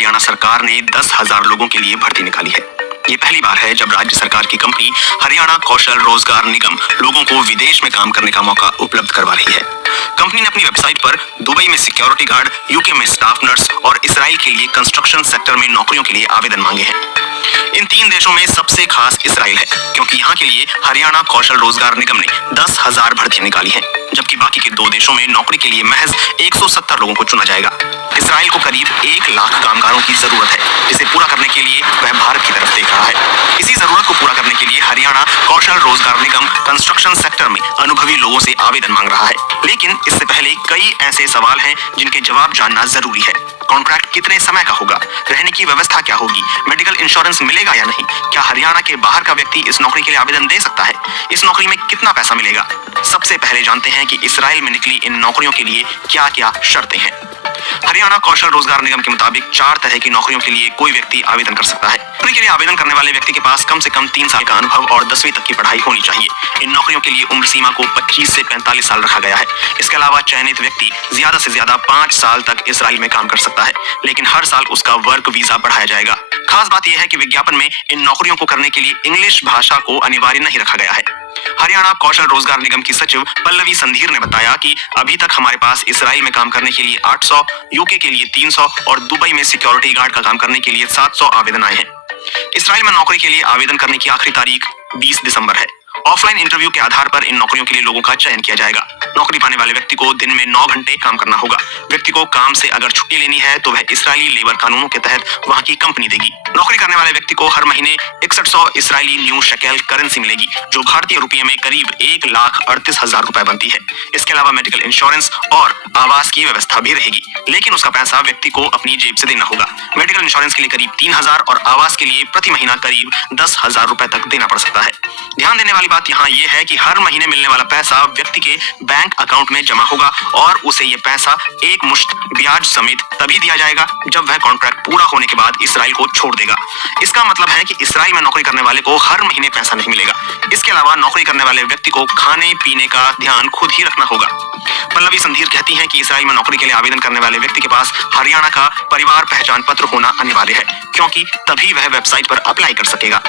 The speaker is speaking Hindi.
हरियाणा सरकार ने 10,000 लोगों के लिए भर्ती निकाली है। ये पहली बार है जब राज्य सरकार की कंपनी हरियाणा कौशल रोजगार निगम लोगों को विदेश में काम करने का मौका उपलब्ध करवा रही है। कंपनी ने अपनी वेबसाइट पर दुबई में सिक्योरिटी गार्ड, यूके में स्टाफ नर्स और इसराइल के लिए कंस्ट्रक्शन सेक्टर में नौकरियों के लिए आवेदन मांगे हैं। इन 3 देशों में सबसे खास इसराइल है, क्योंकि यहाँ के लिए हरियाणा कौशल रोजगार निगम ने 10,000 भर्तियां निकाली हैं, जबकि बाकी के 2 देशों में नौकरी के लिए महज 170 लोगों को चुना जाएगा। इसराइल को करीब 1 लाख कामगारों की जरूरत है, जिसे पूरा करने के लिए वह भारत की तरफ देख रहा है। इसी जरूरत को पूरा करने के लिए हरियाणा कौशल रोजगार निगम कंस्ट्रक्शन सेक्टर में अनुभवी लोगों से आवेदन मांग रहा है। लेकिन इससे पहले कई ऐसे सवाल हैं जिनके जवाब जानना जरूरी है। कॉन्ट्रैक्ट कितने समय का होगा? रहने की व्यवस्था क्या होगी? मेडिकल इंश्योरेंस मिलेगा या नहीं? क्या हरियाणा के बाहर का व्यक्ति इस नौकरी के लिए आवेदन दे सकता है? इस नौकरी में कितना पैसा मिलेगा? सबसे पहले जानते हैं कि इसराइल में निकली इन नौकरियों के लिए क्या क्या शर्तें हैं। हरियाणा कौशल रोजगार निगम के मुताबिक 4 तरह की नौकरियों के लिए कोई व्यक्ति आवेदन कर सकता है। नौकरी के लिए आवेदन करने वाले व्यक्ति के पास कम से कम 3 साल का अनुभव और 10वीं तक की पढ़ाई होनी चाहिए। इन नौकरियों के लिए उम्र सीमा को 25 से 45 साल रखा गया है। इसके अलावा चयनित व्यक्ति ज्यादा से ज्यादा 5 साल तक इसराइल में काम कर सकता है, लेकिन हर साल उसका वर्क वीजा बढ़ाया जाएगा। खास बात यह है कि विज्ञापन में इन नौकरियों को करने के लिए इंग्लिश भाषा को अनिवार्य नहीं रखा गया है। हरियाणा कौशल रोजगार निगम की सचिव पल्लवी संधीर ने बताया कि अभी तक हमारे पास इसराइल में काम करने के लिए 800, यूके के लिए 300 और दुबई में सिक्योरिटी गार्ड का काम करने के लिए 700 आवेदन आए हैं। इसराइल में नौकरी के लिए आवेदन करने की आखिरी तारीख 20 दिसंबर है। ऑफलाइन इंटरव्यू के आधार पर इन नौकरियों के लिए लोगों का चयन किया जाएगा। नौकरी पाने वाले व्यक्ति को दिन में 9 घंटे काम करना होगा। व्यक्ति को काम से अगर छुट्टी लेनी है तो वह इसराइली लेबर कानूनों के तहत वहां की कंपनी देगी। नौकरी करने वाले व्यक्ति को हर महीने 6100 इसराइली न्यू शेकेल करेंसी मिलेगी, जो भारतीय रुपये में करीब 1,38,000 रुपए बनती है। इसके अलावा मेडिकल इंश्योरेंस और आवास की व्यवस्था भी रहेगी, लेकिन उसका पैसा व्यक्ति को अपनी जेब से देना होगा। मेडिकल इंश्योरेंस के लिए करीब 3,000 और आवास के लिए प्रति महीना करीब 10,000 रुपए तक देना पड़ सकता है। ध्यान देने वाली बात यहाँ ये है कि हर महीने मिलने वाला पैसा व्यक्ति के बैंक अकाउंट में जमा होगा और उसे ये पैसा एक मुश्त ब्याज समेत तभी दिया जाएगा जब वह कॉन्ट्रैक्ट पूरा होने के बाद इसराइल को छोड़ देगा। इसका मतलब है कि इसराइल में नौकरी करने वाले को हर महीने पैसा नहीं मिलेगा। इसके अलावा नौकरी करने वाले व्यक्ति को खाने पीने का ध्यान खुद ही रखना होगा। पल्लवी संधीर कहती हैं कि इसराइल में नौकरी के लिए आवेदन करने वाले व्यक्ति के पास हरियाणा का परिवार पहचान पत्र होना अनिवार्य है, क्योंकि तभी वह वेबसाइट पर अप्लाई कर सकेगा।